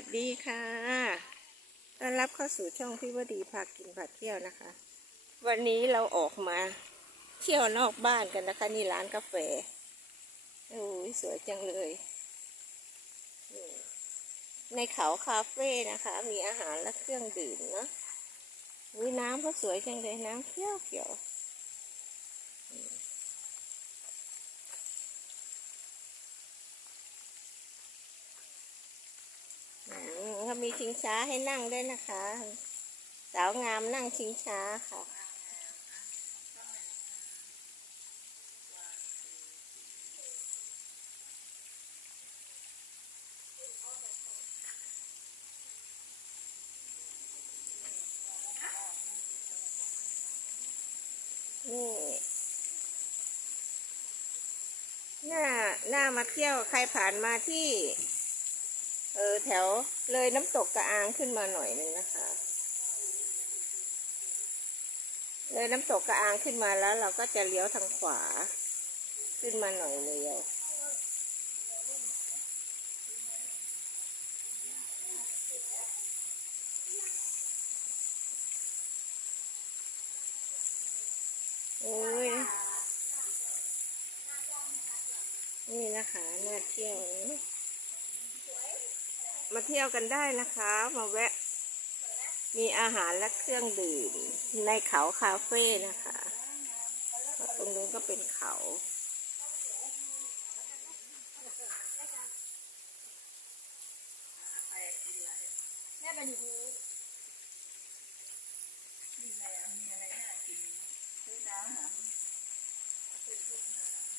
วัสดีค่ะต้อนรับเข้าสู่ช่องพี่วดีพากินพาเที่ยวนะคะ วันนี้เราออกมา เที่ยวนอกบ้านกันนะคะ นี่ร้านกาแฟโอ้ยสวยจังเลย ในเขาคาเฟ่นะคะ มีอาหารและเครื่องดื่มเนาะอุ้ยน้ำก็สวยจังเลยน้ำเขียวเขียว เขามีชิงช้าให้นั่งด้วยนะคะ สาวงามนั่งชิงช้าค่ะนี่หน้าหน้ามาเที่ยวใครผ่านมาที่ เออแถวเลยน้ำตกกระอางขึ้นมาหน่อยนึงนะคะ เลยน้ำตกกระอางขึ้นมาแล้ว เราก็จะเลี้ยวทางขวา ขึ้นมาหน่อยเดียวโอ้ยนี่นะคะน่าเที่ยวนะ มาเที่ยวกันได้นะคะ มาแวะ มีอาหารและเครื่องดื่ม ในเขาคาเฟ่นะคะตรงนู้นก็เป็นเขาแม่ไปอยู่นี้มีอะไรอะมีอะไรน่ากินซื้อน้ำหาซื้อพวกน้ำ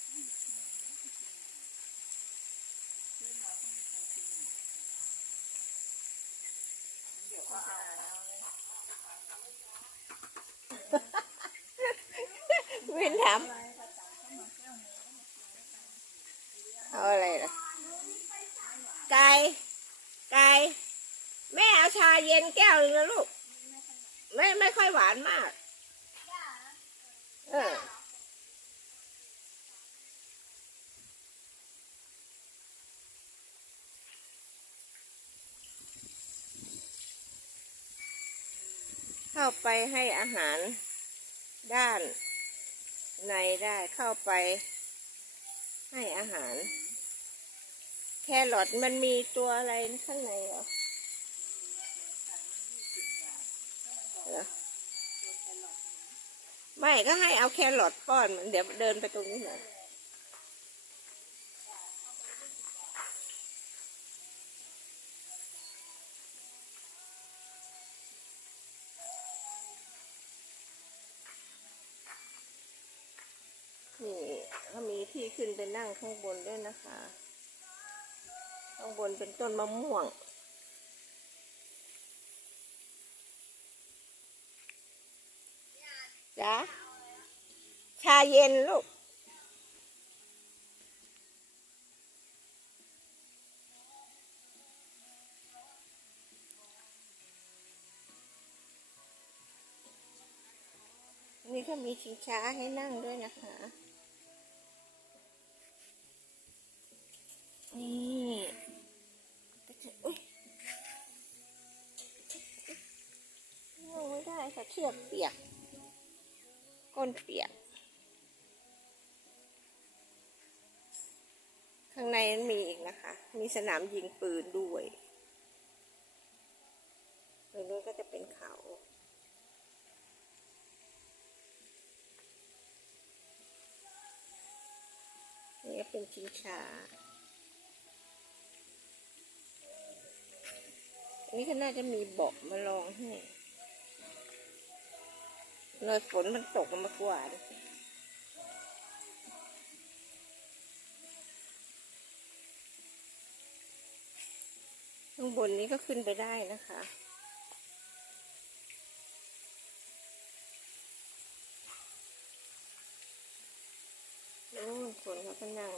ซื้อมาก็ไม่ทันกินเดี๋ย วก็เว้นถามเอาอะไรล่ะ ไก่ ไก่ แม่เอาชาเย็นแก้วหนึงนะลูก ไม่ไม่ค่อยหวานมาก เออ เข้าไปให้อาหารด้านในได้เข้าไปให้อาหาร แครอทมันมีตัวอะไรข้างในเหรอเหรอไม่ก็ให้เอาแครอทป้อนมันเดี๋ยวเดินไปตรงนี้หน่อยนี่ ธีขึ้นไปนั่งข้างบนด้วยนะคะ ข้างบนเป็นต้นมะม่วง จ้ะชาเย็นลูกนี่ก็มีชิงช้าให้นั่งด้วยนะคะ ไม่ได้ค่ะเชือกเปียก ก้นเปียก ข้างในนั้นมีอีกนะคะ มีสนามยิงปืนด้วยตรงนู้นก็จะเป็นเขานี่เป็นชิงช้าอันนี้ก็น่าจะมีเบาะมาลองให้ เลยฝนมันตกมากวาดข้างบนนี้ก็ขึ้นไปได้นะคะ โอ้ยคนเขาก็นั่ง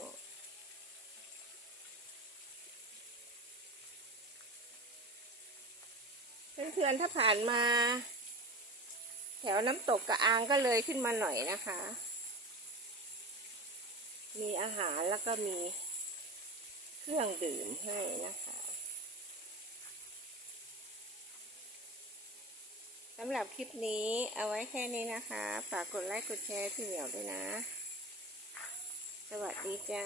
เพื่อนๆถ้าผ่านมา แถวน้ำตกกระอางก็เลยขึ้นมาหน่อยนะคะ มีอาหารแล้วก็มีเครื่องดื่มให้นะคะสำหรับคลิปนี้เอาไว้แค่นี้นะคะ ฝากกดไลค์กดแชร์พี่เหมียวด้วยนะ สวัสดีจ้า